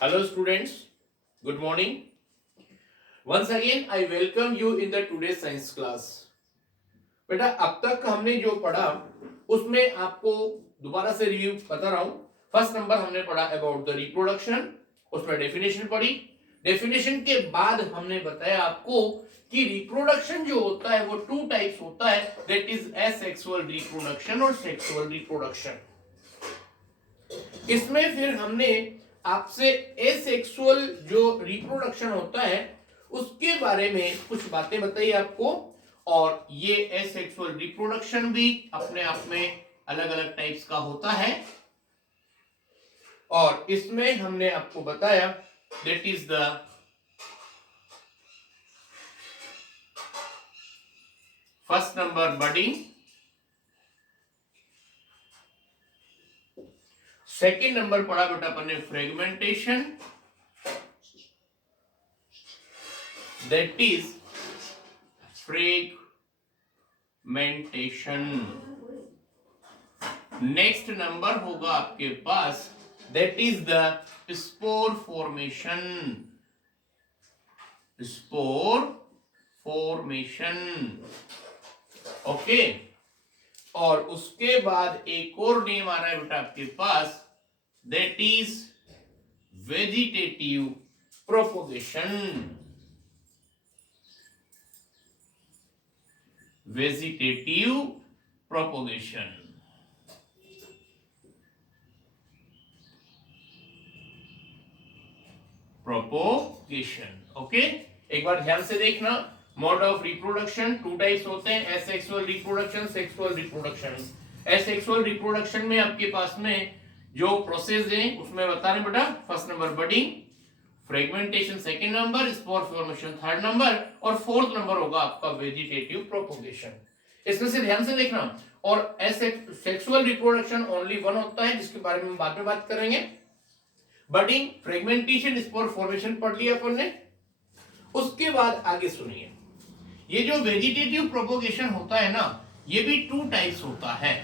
Hello students, good morning. Once again I welcome you in the today's science class. बेटा अब तक हमने जो पढ़ा उसमें आपको दोबारा से रिव्यू बता रहा हूं। फर्स्ट नंबर हमने पढ़ा अबाउट द रिप्रोडक्शन, उसमें डेफिनेशन पढ़ी। डेफिनेशन के बाद हमने बताया आपको कि रिप्रोडक्शन जो होता है वो टू टाइप्स होता है, दैट इज एसेक्सुअल रिप्रोडक्शन और सेक्सुअल रिप्रोडक्शन। इसमें फिर हमने आपसे एसेक्सुअल जो रिप्रोडक्शन होता है उसके बारे में कुछ बातें बताई आपको, और ये एसेक्सुअल रिप्रोडक्शन भी अपने आप में अलग अलग टाइप्स का होता है। और इसमें हमने आपको बताया that is the first number budding, second number पढ़ा बेटा अपन ने fragmentation, that is fragmentation. Next number होगा आपके पास that is the spore formation, spore formation. Okay, और उसके बाद एक और नेम आ रहा है बेटा आपके पास, that is vegetative propagation, vegetative propagation. Propagation okay, एक बार ध्यान से देखना। Mode of reproduction two types होते हैं, asexual reproduction, sexual reproduction. Asexual reproduction में आपके पास में जो प्रोसेस है उसमें बता रहे बेटा, first number budding, fragmentation second number, spore formation third number, और फोर्थ नंबर होगा आपका वेजिटेटिव प्रोपोगेशन। इसमें से ध्यान से देखना। और सेक्सुअल रिप्रोडक्शन ओनली वन होता है जिसके बारे में हम बाद में बात करेंगे। बडिंग, फ्रेगमेंटेशन, स्पोर फॉर्मेशन पढ़ लिया अपन ने। उसके बाद आगे सुनिए, ये जो वेजिटेटिव प्रोपोगेशन होता है ना, ये भी टू टाइप्स होता है।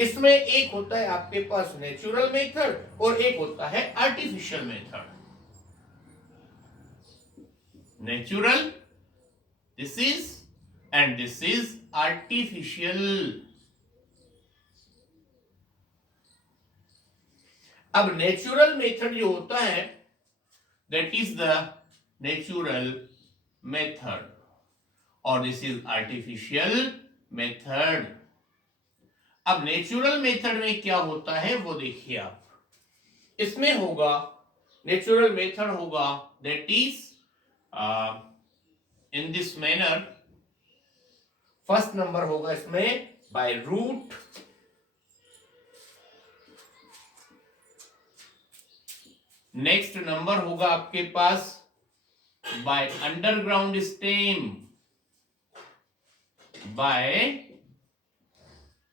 इसमें एक होता है आपके पास नेचुरल मेथड और एक होता है artificial method. Natural this is and this is artificial. अब नेचुरल मेथड जो होता है that is the natural method, और दिस इज आर्टिफिशियल मेथड। अब नेचुरल मेथड में क्या होता है वो देखिए आप। इसमें होगा नेचुरल मेथड होगा that is in this manner. First number होगा इसमें बाय रूट, नेक्स्ट नंबर होगा आपके पास by underground stem, by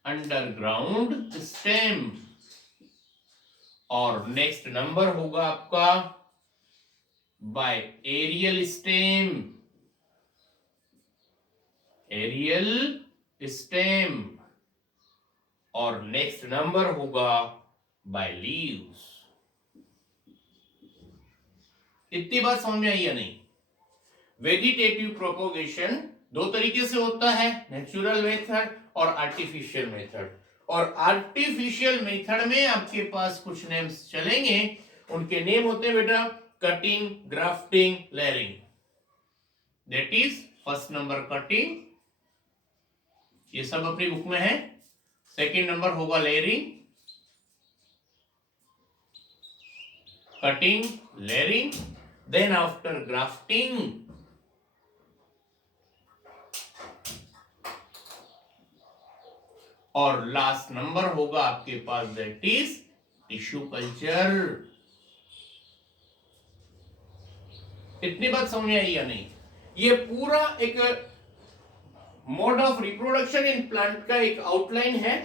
underground stem, और नेक्स्ट नंबर होगा आपका by aerial stem, aerial stem, और नेक्स्ट नंबर होगा बाय लीव्स। इतनी बात समझ में आई या नहीं? वेजिटेटिव प्रोपोगेशन दो तरीके से होता है, नेचुरल मेथड और आर्टिफिशियल मेथड। और आर्टिफिशियल मेथड में आपके पास कुछ नेम्स चलेंगे, उनके नेम होते हैं बेटा cutting, grafting, layering. That is first number cutting, ये सब अपनी बुक में है। सेकंड नंबर होगा layering, cutting, layering, then after grafting, और लास्ट नंबर होगा आपके पास दैट इज टिश्यू कल्चर। इतनी बात समझ में आई या नहीं? ये पूरा एक mode of reproduction in plant का एक आउटलाइन है।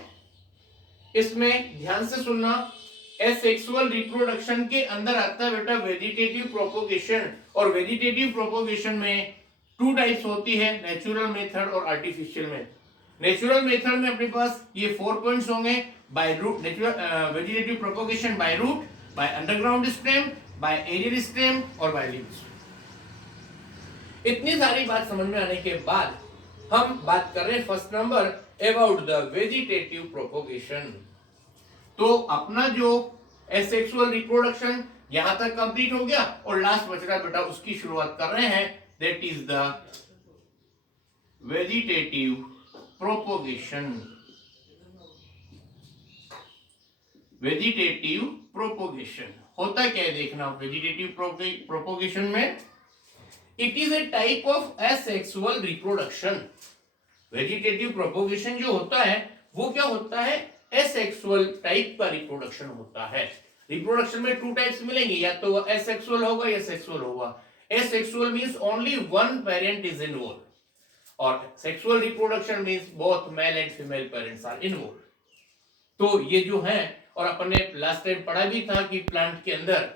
इसमें ध्यान से सुनना, एसेक्सुअल रिप्रोडक्शन के अंदर आता है बेटा वेजिटेटिव प्रोपोगेशन, और वेजिटेटिव प्रोपोगेशन में टू टाइप्स होती है, नेचुरल मेथड और आर्टिफिशियल मेथड। नेचुरल मेथड में अपने पास ये 4 पॉइंट्स होंगे, by root, natural vegetative propagation by root, by underground stem, by aerial stem और बाय लीफ स्टेम। इतनी सारी बात समझ में आने के बाद हम बात कर रहे हैं first number about the vegetative propagation. तो अपना जो एसेक्सुअल रिप्रोडक्शन यहां तक कंप्लीट हो गया और लास्ट बच रहा बेटा उसकी शुरुआत कर रहे हैं, that is the vegetative propagation. Vegetative propagation होता क्या है देखना वेजिटेटिव प्रोपोगेशन में। It is a type of asexual reproduction. Vegetative propagation जो होता है वो क्या होता है, एसेक्सुअल टाइप का रिप्रोडक्शन होता है। रिप्रोडक्शन में टू टाइप्स मिलेंगे, या तो वो एसेक्सुअल होगा या सेक्सुअल होगा। Asexual means only one parent is involve और sexual reproduction means both male and female parents are involve. तो ये जो है, और अपन ने लास्ट टाइम पढ़ा भी था कि प्लांट के अंदर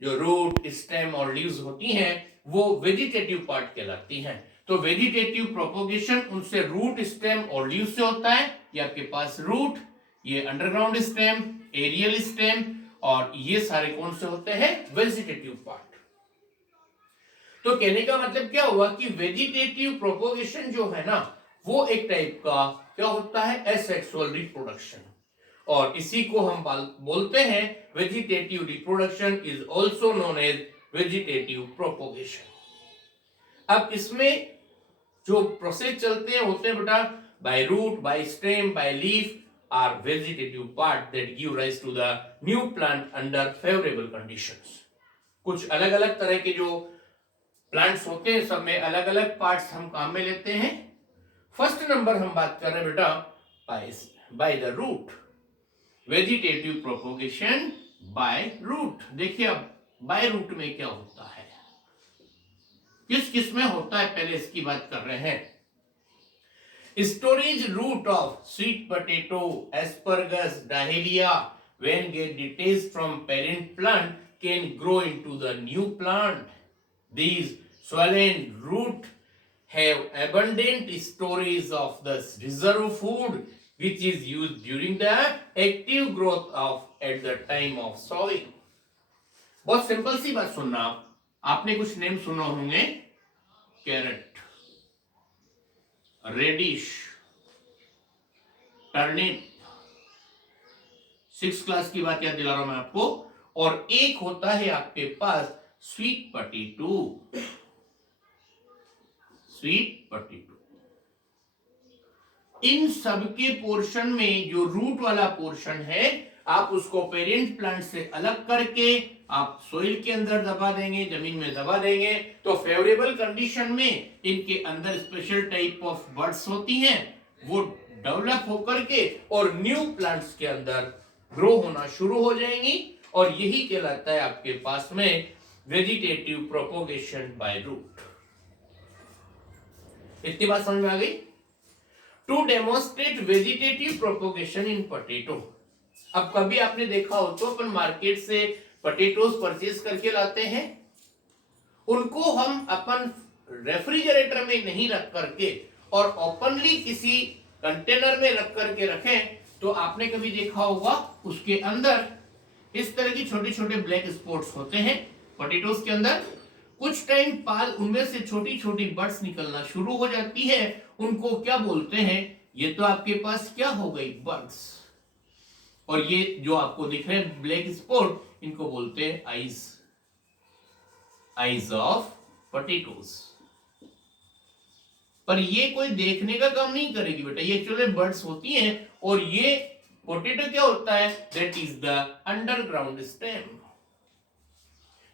जो रूट, स्टेम और लीव्स होती हैं वो वेजिटेटिव पार्ट कहलाती हैं। तो वेजिटेटिव प्रोपोगेशन उनसे रूट, स्टेम और लीव से होता है। ये आपके पास रूट, ये अंडरग्राउंड स्टेम, एरियल स्टेम और ये सारे कौन से होते हैं, वेजिटेटिव पार्ट। तो कहने का मतलब क्या हुआ कि वेजिटेटिव प्रोपोगेशन जो है ना वो एक टाइप का क्या होता है, एसेक्सुअल रिप्रोडक्शन। और इसी को हम बोलते हैं vegetative reproduction is also known as vegetative propagation. अब इसमें जो प्रोसेस चलते हैं होते हैं बेटा by root, by stem, by leaf are vegetative part that give rise to the new plant under favourable conditions. कुछ अलग अलग तरह के जो प्लांट्स होते हैं सब में अलग अलग पार्ट्स हम काम में लेते हैं। फर्स्ट नंबर हम बात कर रहे हैं बेटा by the root, vegetative propagation by root. देखिए अब बाय रूट में क्या होता है, किस किस में होता है, पहले इसकी बात कर रहे हैं। Storage root of sweet potato, asparagus, dahlia when get detached from parent plant can grow into the new plant. These swollen root have abundant storage of the reserve food which is used during the active growth of at the time of sowing. बहुत simple सी बात सुनना, आपने कुछ name सुना होंगे, carat, reddish, turnip, 6 class की बात याद दिला रहा हूं मैं आपको। और एक होता है आपके पास स्वीट पोटैटो, स्वीट पोटैटो। इन सबके पोर्शन में जो रूट वाला पोर्शन है आप उसको पेरेंट प्लांट से अलग करके आप सोइल के अंदर दबा देंगे, जमीन में दबा देंगे, तो फेवरेबल कंडीशन में इनके अंदर स्पेशल टाइप ऑफ बर्ड्स होती हैं, वो डेवलप होकर के और न्यू प्लांट्स के अंदर ग्रो होना शुरू हो जाएंगी। और यही कहलाता है आपके पास में वेजिटेटिव प्रोपोगेशन बाय रूट। इतनी बात समझ में आ गई। To demonstrate vegetative propagation in potato. अब कभी आपने देखा हो तो अपन मार्केट से पोटैटोज परचेज करके लाते हैं, उनको हम अपन रेफ्रिजरेटर में नहीं रख करके और ओपनली किसी कंटेनर में रख करके रखें, तो आपने कभी देखा होगा उसके अंदर इस तरह की छोटे छोटे ब्लैक स्पॉट्स होते हैं पोटैटोज के अंदर। कुछ टाइम बाद उनमें से छोटी छोटी बर्ड्स निकलना शुरू हो जाती है, उनको क्या बोलते हैं, ये तो आपके पास क्या हो गई, बर्ड्स। और ये जो आपको दिख रहे हैं ब्लैक स्पॉट, इनको बोलते हैं आईज, आईज ऑफ पोटैटोज। पर ये कोई देखने का काम नहीं करेगी बेटा, ये एक्चुअली बर्ड्स होती हैं। और ये पोटैटो क्या होता है, that is the underground stem.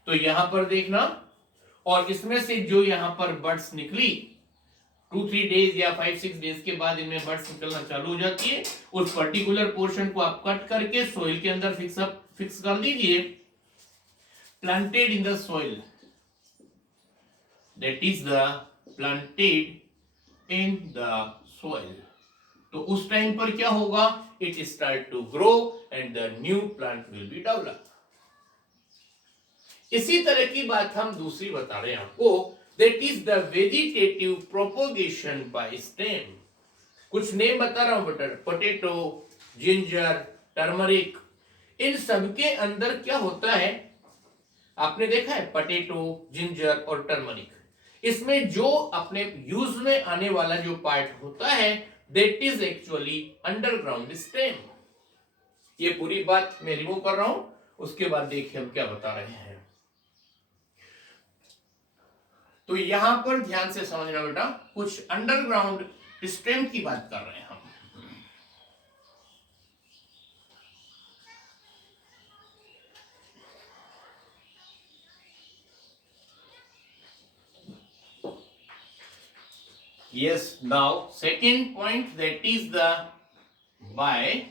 तो यहां पर देखना, और इसमें से जो यहां पर बर्ड्स निकली 2-3 डेज या 5-6 डेज के बाद इनमें बर्ड्स निकलना चालू हो जाती है, उस पर्टिकुलर पोर्शन को आप कट करके सोइल के अंदर फिक्स कर दीजिए, planted in the soil, that is the planted in the soil. तो उस टाइम पर क्या होगा, it start to grow and the new plant will be develop. इसी तरह की बात हम दूसरी बता रहे हैं आपको, that is the vegetative propagation by stem. कुछ नेम बता रहा हूं बेटा, पोटैटो, जिंजर, टर्मरिक, इन सब के अंदर क्या होता है, आपने देखा है पोटैटो, जिंजर और टर्मरिक, इसमें जो अपने यूज में आने वाला जो पार्ट होता है that is actually underground stem. ये पूरी बात मैं रिमूव कर रहा हूं, उसके बाद देखिए हम क्या बता रहे हैं। तो यहां पर ध्यान से समझना बेटा, कुछ अंडरग्राउंड स्टेम की बात कर रहे हैं हम। Yes, now second point, that is the by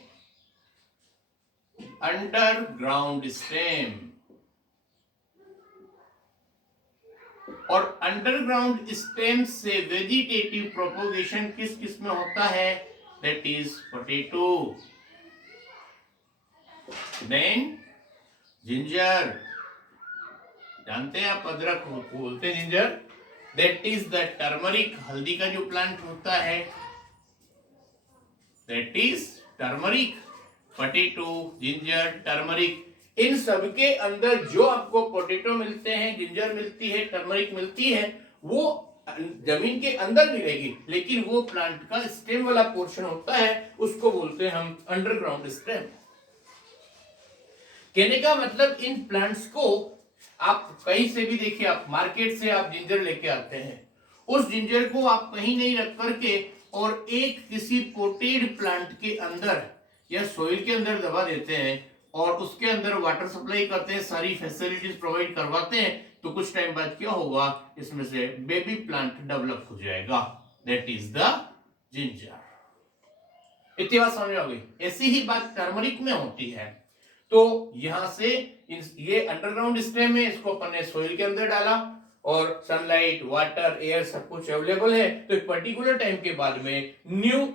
underground stem। और अंडरग्राउंड स्टेम से वेजिटेटिव प्रोपोगेशन किस किस में होता है, that is potato, then ginger, जानते हैं आप अदरक बोलते हैं ginger, that is the turmeric, हल्दी का जो प्लांट होता है that is turmeric, potato, ginger, turmeric, इन सबके अंदर जो आपको पोटैटो मिलते हैं, जिंजर मिलती है, टर्मरिक मिलती है, वो जमीन के अंदर मिलेगी, लेकिन वो प्लांट का स्टेम वाला पोर्शन होता है, उसको बोलते हैं हम अंडरग्राउंड स्टेम। कहने का मतलब इन प्लांट्स को आप कहीं से भी देखिए, आप मार्केट से आप जिंजर लेके आते हैं, उस जिंजर को आप कहीं नहीं रख करके और एक किसी पोटेड प्लांट के अंदर या सोइल के अंदर दबा देते हैं और उसके अंदर वाटर सप्लाई करते हैं, सारी फैसिलिटीज प्रोवाइड करवाते हैं, तो कुछ टाइम बाद क्या होगा, इसमें से बेबी प्लांट डेवलप हो जाएगा, दैट इज द जिंजर। इतनी बात समझ में आ गई। ऐसी ही बात टर्मरिक में होती है। तो यहां से ये अंडरग्राउंड स्टेम है, इसको अपन ने सोइल के अंदर डाला और सनलाइट, वाटर, एयर सब कुछ अवेलेबल है, तो एक पर्टिकुलर टाइम के बाद में न्यू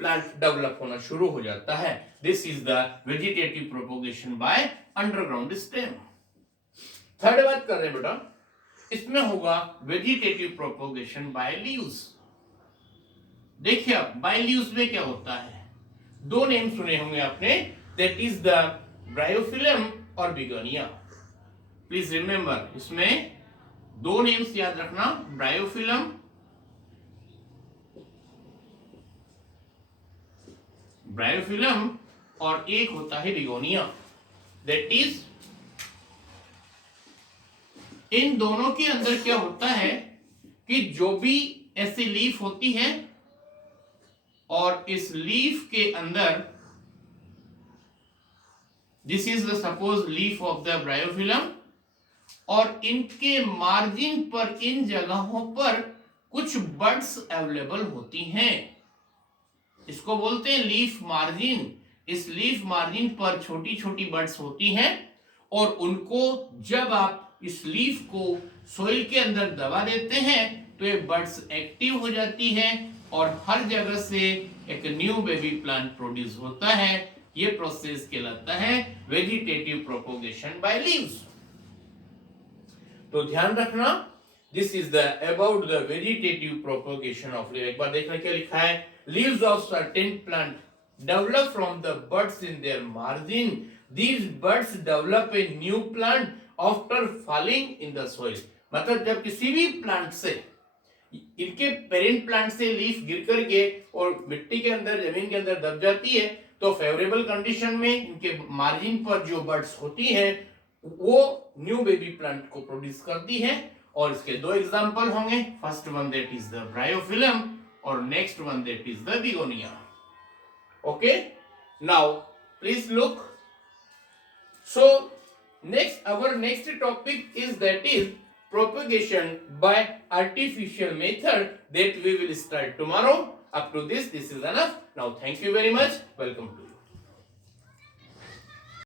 प्लांट डेवलप होना शुरू हो जाता है। This is the vegetative propagation by underground stem. Third बात कर रहे हैं बेटा, इसमें होगा वेजिटेटिव प्रोपोगेशन बाय लीव्स। देखिए अब बाय लीव्स में क्या होता है, दो नेम सुने होंगे आपने, दैट इज द ब्रायोफिलम और बिगोनिया। प्लीज रिमेंबर, इसमें दो नेम्स याद रखना, ब्रायोफिलम, ब्रायोफिलम और एक होता है बिगोनिया। दैट इज, इन दोनों के अंदर क्या होता है कि जो भी ऐसी लीफ होती है और इस लीफ के अंदर, this is the suppose leaf of the bryophyllum, और इनके मार्जिन पर, इन जगहों पर कुछ बड्स अवेलेबल होती हैं, इसको बोलते हैं लीफ मार्जिन। इस लीफ मार्जिन पर छोटी छोटी बड्स होती हैं और उनको जब आप इस लीफ को सोइल के अंदर दबा देते हैं तो ये बड्स एक्टिव हो जाती है और हर जगह से एक न्यू बेबी प्लांट प्रोड्यूस होता है। ये प्रोसेस कहलाता है वेजिटेटिव प्रोपोगेशन बाय लीव्स। तो ध्यान रखना, this is the about the vegetative propagation of leave. एक बार देखना क्या लिखा है, leaves of certain plant develop from the buds in their margin, these buds develop a new plant after falling in the soil. मतलब जब किसी भी plant से, इनके पेरेंट प्लांट से लीफ गिर करके और मिट्टी के अंदर, जमीन के अंदर दब जाती है, तो फेवरेबल कंडीशन में इनके मार्जिन पर जो बड्स होती है वो न्यू बेबी प्लांट को प्रोड्यूस करती है। और इसके दो एग्जांपल होंगे, first one that is the bryophyllum और next one that is the begonia. Okay, now please look. So next, our next topic is that is propagation by artificial method that we will start tomorrow. Up to this is enough. Now thank you very much. Welcome to